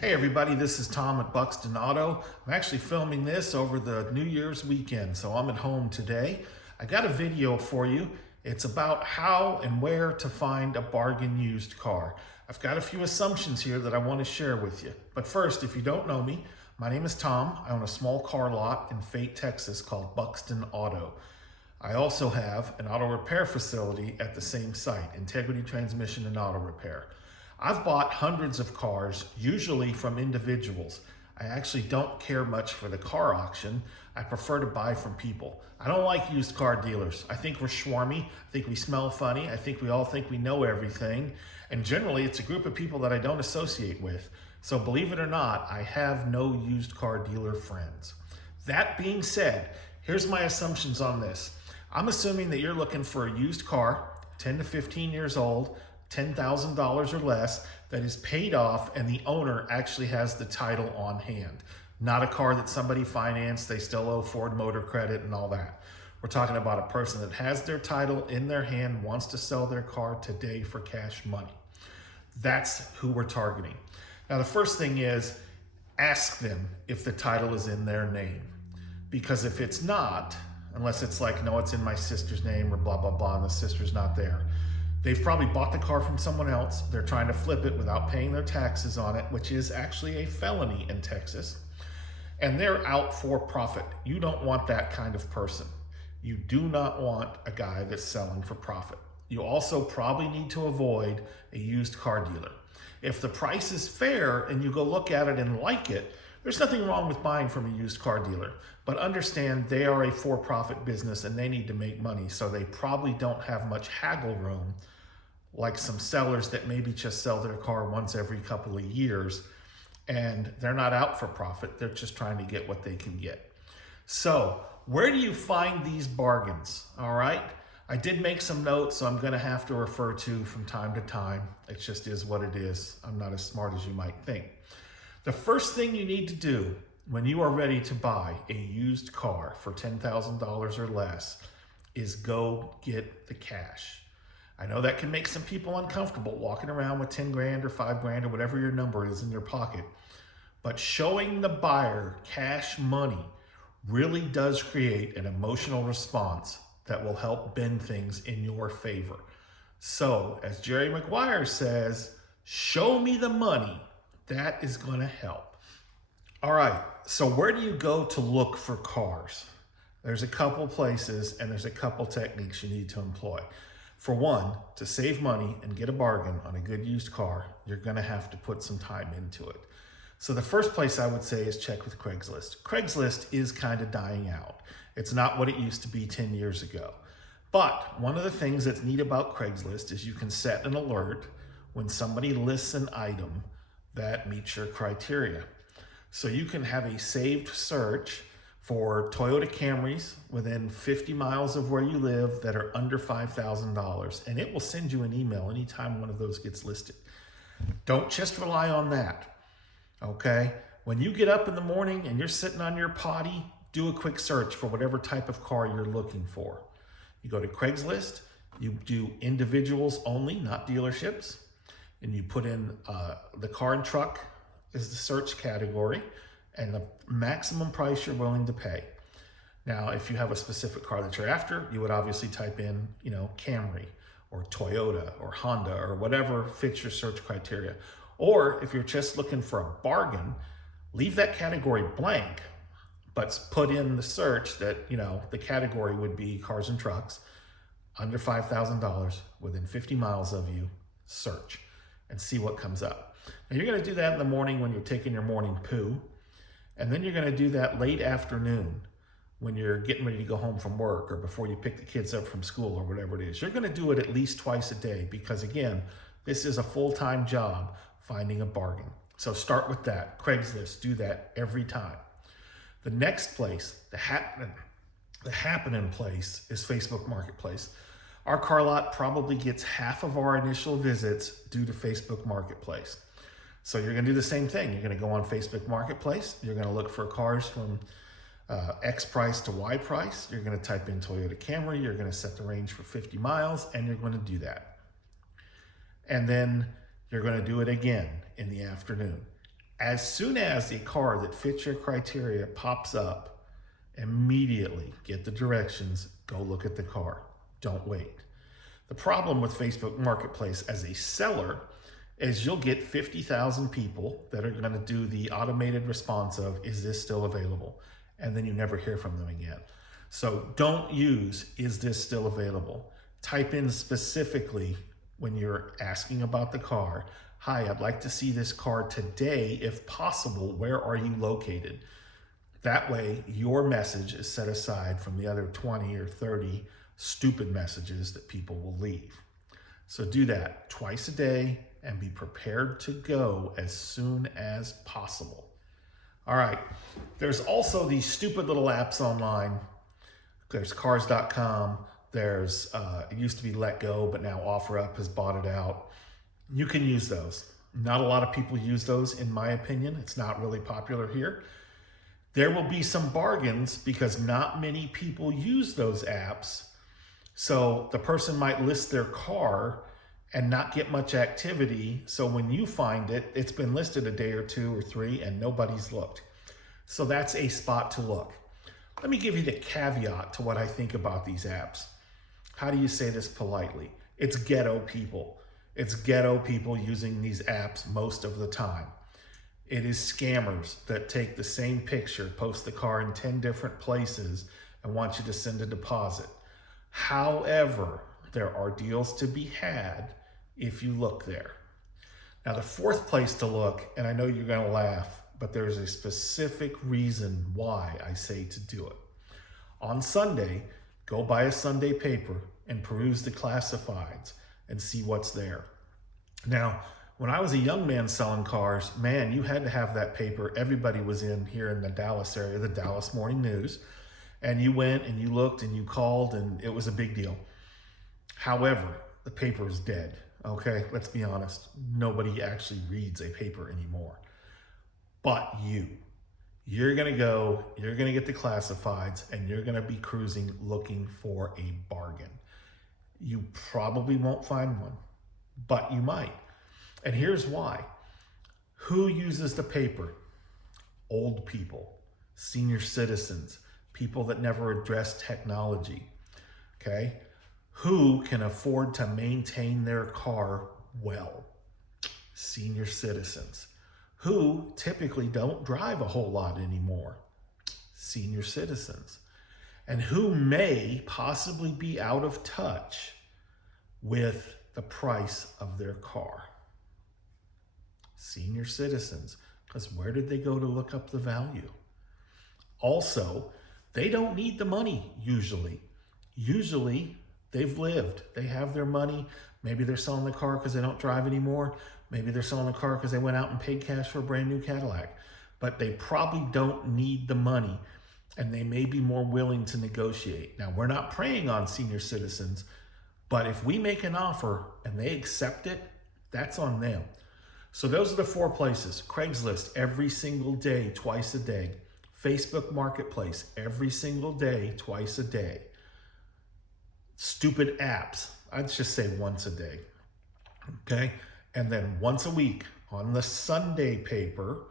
Hey everybody, this is Tom at Buxton Auto. I'm actually filming this over the New Year's weekend, so I'm at home today. I got a video for you. It's about how and where to find a bargain used car. I've got a few assumptions here that I want to share with you. But first, if you don't know me, my name is Tom. I own a small car lot in Fate, Texas called Buxton Auto. I also have an auto repair facility at the same site, Integrity Transmission and Auto Repair. I've bought hundreds of cars, usually from individuals. I actually don't care much for the car auction. I prefer to buy from people. I don't like used car dealers. I think we're schwarmy. I think we smell funny. I think we all think we know everything. And generally, it's a group of people that I don't associate with. So believe it or not, I have no used car dealer friends. That being said, here's my assumptions on this. I'm assuming that you're looking for a used car, 10 to 15 years old, $10,000 or less, that is paid off and the owner actually has the title on hand. Not a car that somebody financed, they still owe Ford Motor Credit and all that. We're talking about a person that has their title in their hand, wants to sell their car today for cash money. That's who we're targeting. Now the first thing is, ask them if the title is in their name. Because if it's not, unless it's like, no, it's in my sister's name or blah, blah, blah, and the sister's not there, they've probably bought the car from someone else. They're trying to flip it without paying their taxes on it, which is actually a felony in Texas. And they're out for profit. You don't want that kind of person. You do not want a guy that's selling for profit. You also probably need to avoid a used car dealer. If the price is fair and you go look at it and like it, there's nothing wrong with buying from a used car dealer, but understand they are a for-profit business and they need to make money, so they probably don't have much haggle room like some sellers that maybe just sell their car once every couple of years, and they're not out for profit, they're just trying to get what they can get. So where do you find these bargains? All right, I did make some notes, so I'm gonna have to refer to from time to time. It just is what it is. I'm not as smart as you might think. The first thing you need to do when you are ready to buy a used car for $10,000 or less is go get the cash. I know that can make some people uncomfortable walking around with 10 grand or 5 grand or whatever your number is in your pocket, but showing the buyer cash money really does create an emotional response that will help bend things in your favor. So as Jerry Maguire says, show me the money. That is going to help. All right, so where do you go to look for cars? There's a couple places and there's a couple techniques you need to employ. For one, to save money and get a bargain on a good used car, you're going to have to put some time into it. So the first place I would say is check with Craigslist. Craigslist is kind of dying out. It's not what it used to be 10 years ago. But one of the things that's neat about Craigslist is you can set an alert when somebody lists an item that meets your criteria. So you can have a saved search for Toyota Camrys within 50 miles of where you live that are under $5,000, and it will send you an email anytime one of those gets listed. Don't just rely on that, okay? When you get up in the morning and you're sitting on your potty, do a quick search for whatever type of car you're looking for. You go to Craigslist, you do individuals only, not dealerships, and you put in the car and truck is the search category and the maximum price you're willing to pay. Now, if you have a specific car that you're after, you would obviously type in, Camry or Toyota or Honda or whatever fits your search criteria. Or if you're just looking for a bargain, leave that category blank, but put in the search that, the category would be cars and trucks, under $5,000, within 50 miles of you, search, and see what comes up. Now you're gonna do that in the morning when you're taking your morning poo, and then you're gonna do that late afternoon when you're getting ready to go home from work or before you pick the kids up from school or whatever it is. You're gonna do it at least twice a day because again, this is a full-time job finding a bargain. So start with that, Craigslist, do that every time. The next place, the happening place is Facebook Marketplace. Our car lot probably gets half of our initial visits due to Facebook Marketplace. So you're gonna do the same thing. You're gonna go on Facebook Marketplace. You're gonna look for cars from X price to Y price. You're gonna type in Toyota Camry. You're gonna set the range for 50 miles and you're gonna do that. And then you're gonna do it again in the afternoon. As soon as a car that fits your criteria pops up, immediately get the directions, go look at the car. Don't wait. The problem with Facebook Marketplace as a seller is you'll get 50,000 people that are going to do the automated response of, is this still available? And then you never hear from them again. So don't use, is this still available? Type in specifically when you're asking about the car, hi, I'd like to see this car today. If possible, where are you located? That way, your message is set aside from the other 20 or 30 stupid messages that people will leave. So do that twice a day and be prepared to go as soon as possible. All right, there's also these stupid little apps online. There's cars.com. There's, it used to be Let Go, but now OfferUp has bought it out. You can use those. Not a lot of people use those, in my opinion. It's not really popular here. There will be some bargains because not many people use those apps. So the person might list their car and not get much activity. So when you find it, it's been listed a day or two or three and nobody's looked. So that's a spot to look. Let me give you the caveat to what I think about these apps. How do you say this politely? It's ghetto people. It's ghetto people using these apps most of the time. It is scammers that take the same picture, post the car in 10 different places, and want you to send a deposit. However, there are deals to be had if you look there. Now, the fourth place to look, and I know you're going to laugh, but there's a specific reason why I say to do it. On Sunday, go buy a Sunday paper and peruse the classifieds and see what's there. Now, when I was a young man selling cars, man, you had to have that paper. Everybody was in here in the Dallas area, the Dallas Morning News, and you went and you looked and you called and it was a big deal. However, the paper is dead, okay? Let's be honest. Nobody actually reads a paper anymore. But you're gonna go, you're gonna get the classifieds and you're gonna be cruising looking for a bargain. You probably won't find one, but you might. And here's why. Who uses the paper? Old people, senior citizens, people that never address technology, okay? Who can afford to maintain their car well? Senior citizens. Who typically don't drive a whole lot anymore? Senior citizens. And who may possibly be out of touch with the price of their car? Senior citizens, because where did they go to look up the value? Also, they don't need the money usually. Usually, they've lived. They have their money. Maybe they're selling the car because they don't drive anymore. Maybe they're selling the car because they went out and paid cash for a brand new Cadillac. But they probably don't need the money, and they may be more willing to negotiate. Now, we're not preying on senior citizens, but if we make an offer and they accept it, that's on them. So those are the four places. Craigslist every single day, twice a day. Facebook Marketplace every single day, twice a day. Stupid apps, I'd just say once a day, okay? And then once a week on the Sunday paper,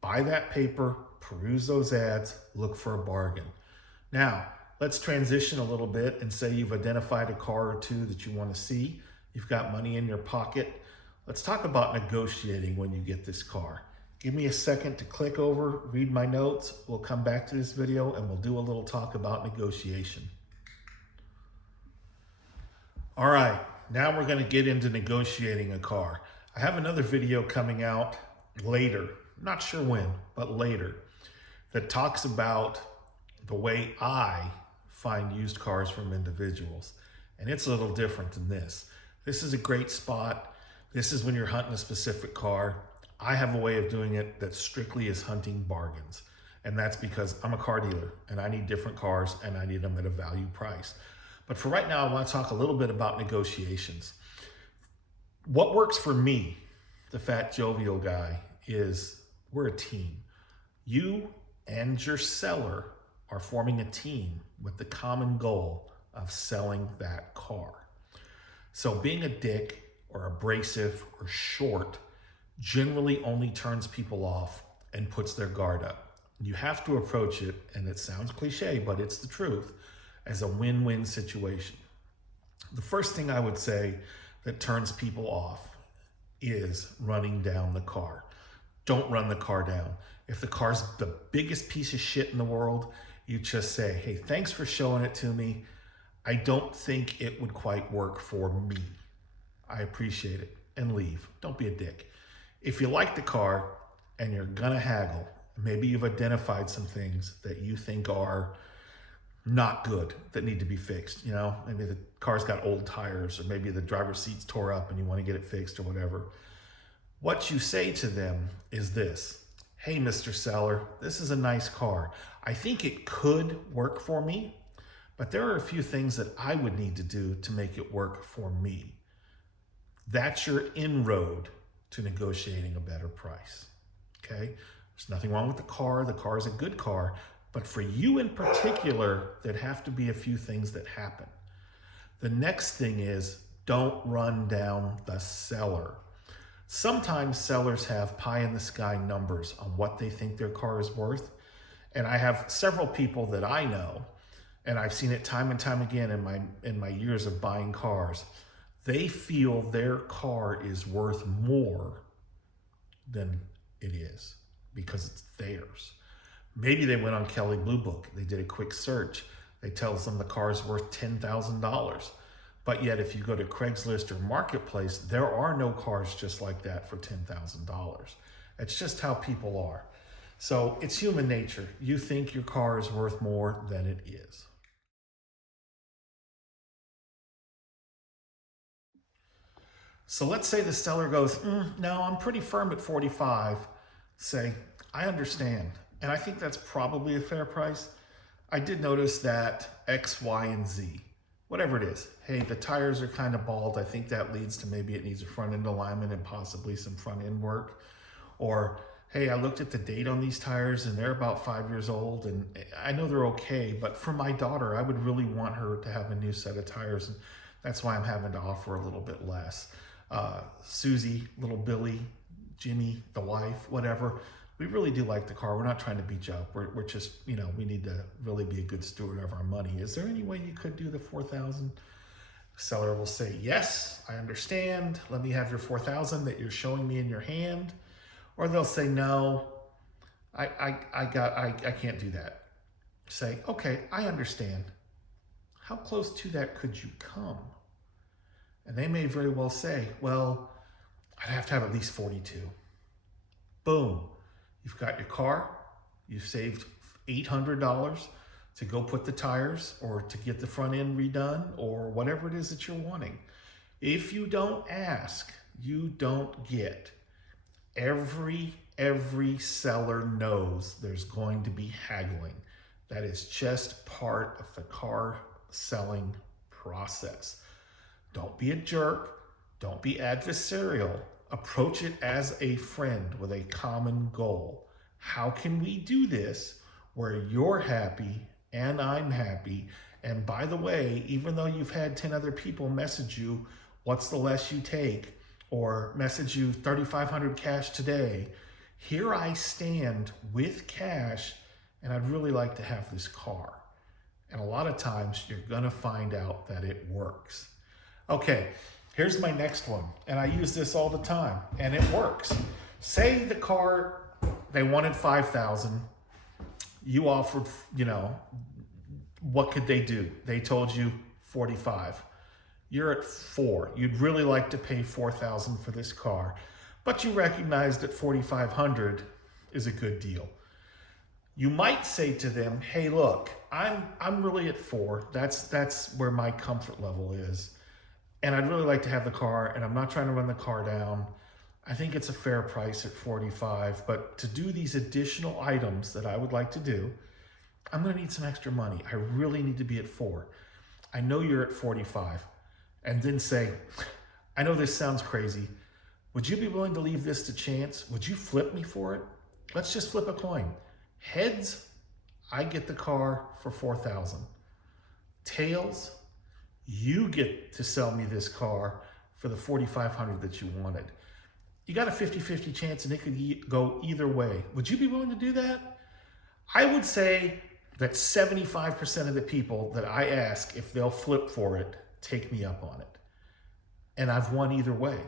buy that paper, peruse those ads, look for a bargain. Now, let's transition a little bit and say you've identified a car or two that you want to see. You've got money in your pocket. Let's talk about negotiating when you get this car. Give me a second to click over, read my notes. We'll come back to this video and we'll do a little talk about negotiation. All right, now we're going to get into negotiating a car. I have another video coming out later, not sure when, but later, that talks about the way I find used cars from individuals. And it's a little different than this. This is a great spot. This is when you're hunting a specific car. I have a way of doing it that strictly is hunting bargains. And that's because I'm a car dealer and I need different cars and I need them at a value price. But for right now, I want to talk a little bit about negotiations. What works for me, the fat jovial guy, is we're a team. You and your seller are forming a team with the common goal of selling that car. So being a dick or abrasive or short generally only turns people off and puts their guard up. You have to approach it, and it sounds cliche, but it's the truth, as a win-win situation. The first thing I would say that turns people off is running down the car. Don't run the car down. If the car's the biggest piece of shit in the world, you just say, hey, thanks for showing it to me. I don't think it would quite work for me. I appreciate it, and leave. Don't be a dick. If you like the car and you're gonna haggle, maybe you've identified some things that you think are not good, that need to be fixed. You know, maybe the car's got old tires, or maybe the driver's seat's tore up and you want to get it fixed or whatever. What you say to them is this: hey, Mr. Seller, this is a nice car. I think it could work for me, but there are a few things that I would need to do to make it work for me. That's your inroad to negotiating a better price, okay? There's nothing wrong with the car. The car is a good car. But for you in particular, there'd have to be a few things that happen. The next thing is, don't run down the seller. Sometimes sellers have pie in the sky numbers on what they think their car is worth. And I have several people that I know, and I've seen it time and time again in my years of buying cars. They feel their car is worth more than it is because it's theirs. Maybe they went on Kelley Blue Book. They did a quick search. They tells them the car is worth $10,000. But yet if you go to Craigslist or Marketplace, there are no cars just like that for $10,000. It's just how people are. So it's human nature. You think your car is worth more than it is. So let's say the seller goes, no, I'm pretty firm at 45. Say, I understand. And I think that's probably a fair price. I did notice that X, Y, and Z, whatever it is. Hey, the tires are kind of bald. I think that leads to maybe it needs a front end alignment and possibly some front end work. Or, hey, I looked at the date on these tires and they're about 5 years old and I know they're okay, but for my daughter, I would really want her to have a new set of tires. And that's why I'm having to offer a little bit less. Susie, little Billy, Jimmy, the wife, whatever. We really do like the car. We're not trying to beat you up. We're just, you know, we need to really be a good steward of our money. Is there any way you could do the 4,000? Seller will say, yes, I understand. Let me have your 4,000 that you're showing me in your hand. Or they'll say, no, I can't do that. Say, okay, I understand. How close to that could you come? And they may very well say, well, I'd have to have at least 42. Boom. You've got your car, you've saved $800 to go put the tires or to get the front end redone or whatever it is that you're wanting. If you don't ask, you don't get. Every seller knows there's going to be haggling. That is just part of the car selling process. Don't be a jerk. Don't be adversarial. Approach it as a friend with a common goal. How can we do this where you're happy and I'm happy? And by the way, even though you've had 10 other people message you, what's the less you take? Or message you 3,500 cash today. Here I stand with cash and I'd really like to have this car. And a lot of times you're gonna find out that it works. Okay. Here's my next one, and I use this all the time, and it works. Say the car, they wanted 5,000. You offered, you know, what could they do? They told you 45. You're at 4. You'd really like to pay 4,000 for this car, but you recognize that 4,500 is a good deal. You might say to them, hey, look, I'm really at 4. That's where my comfort level is. And I'd really like to have the car, and I'm not trying to run the car down. I think it's a fair price at 45, but to do these additional items that I would like to do, I'm gonna need some extra money. I really need to be at 4. I know you're at 45. And then say, I know this sounds crazy. Would you be willing to leave this to chance? Would you flip me for it? Let's just flip a coin. Heads, I get the car for 4,000. Tails, you get to sell me this car for the 4,500 that you wanted. you got a 50-50 chance and it could go either way. Would you be willing to do that? I would say that 75% of the people that I ask if they'll flip for it, take me up on it. And I've won either way.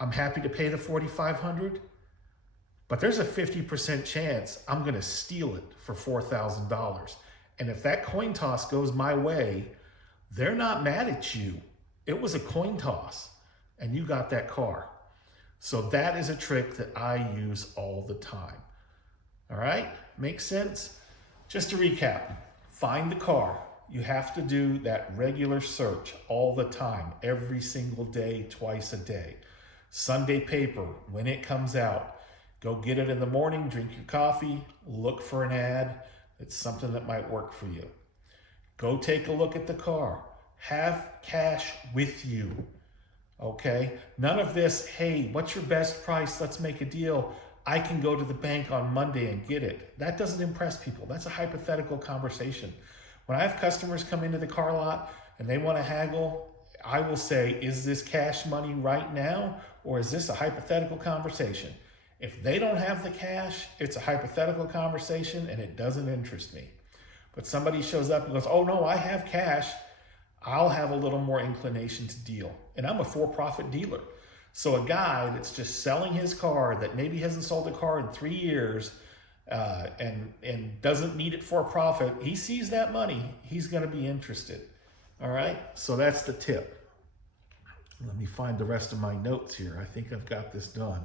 I'm happy to pay the $4,500, but there's a 50% chance I'm going to steal it for $4,000. And if that coin toss goes my way, they're not mad at you. It was a coin toss and you got that car. So that is a trick that I use all the time. All right, makes sense? Just to recap, find the car. You have to do that regular search all the time, every single day, twice a day. Sunday paper, when it comes out, go get it in the morning, drink your coffee, look for an ad. It's something that might work for you. Go take a look at the car. Have cash with you, okay? None of this, hey, what's your best price? Let's make a deal. I can go to the bank on Monday and get it. That doesn't impress people. That's a hypothetical conversation. When I have customers come into the car lot and they want to haggle, I will say, is this cash money right now, or is this a hypothetical conversation? If they don't have the cash, it's a hypothetical conversation and it doesn't interest me. But somebody shows up and goes, oh no, I have cash, I'll have a little more inclination to deal. And I'm a for-profit dealer. So a guy that's just selling his car that maybe hasn't sold a car in 3 years and doesn't need it for a profit, he sees that money, he's gonna be interested. All right, so that's the tip. Let me find the rest of my notes here. I think I've got this done.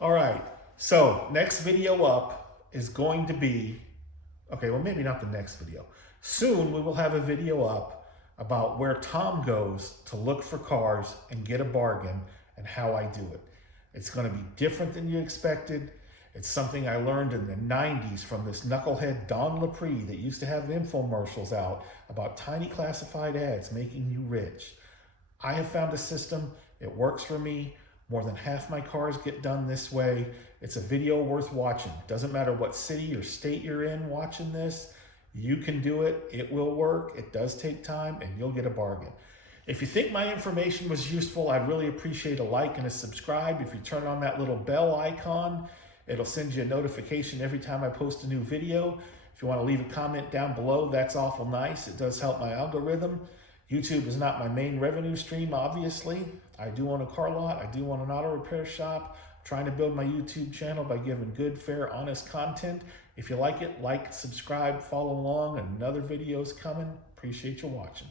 All right, so next video up is going to be, okay, well maybe not the next video. Soon we will have a video up about where Tom goes to look for cars and get a bargain and how I do it. It's gonna be different than you expected. It's something I learned in the 90s from this knucklehead Don Lapre that used to have infomercials out about tiny classified ads making you rich. I have found a system, it works for me. More than half my cars get done this way. It's a video worth watching. Doesn't matter what city or state you're in watching this, you can do it, it will work, it does take time, and you'll get a bargain. If you think my information was useful, I'd really appreciate a like and a subscribe. If you turn on that little bell icon, it'll send you a notification every time I post a new video. If you want to leave a comment down below, that's awful nice. It does help my algorithm. YouTube is not my main revenue stream, obviously. I do own a car lot. I do own an auto repair shop. I'm trying to build my YouTube channel by giving good, fair, honest content. If you like it, like, subscribe, follow along. Another video is coming. Appreciate you watching.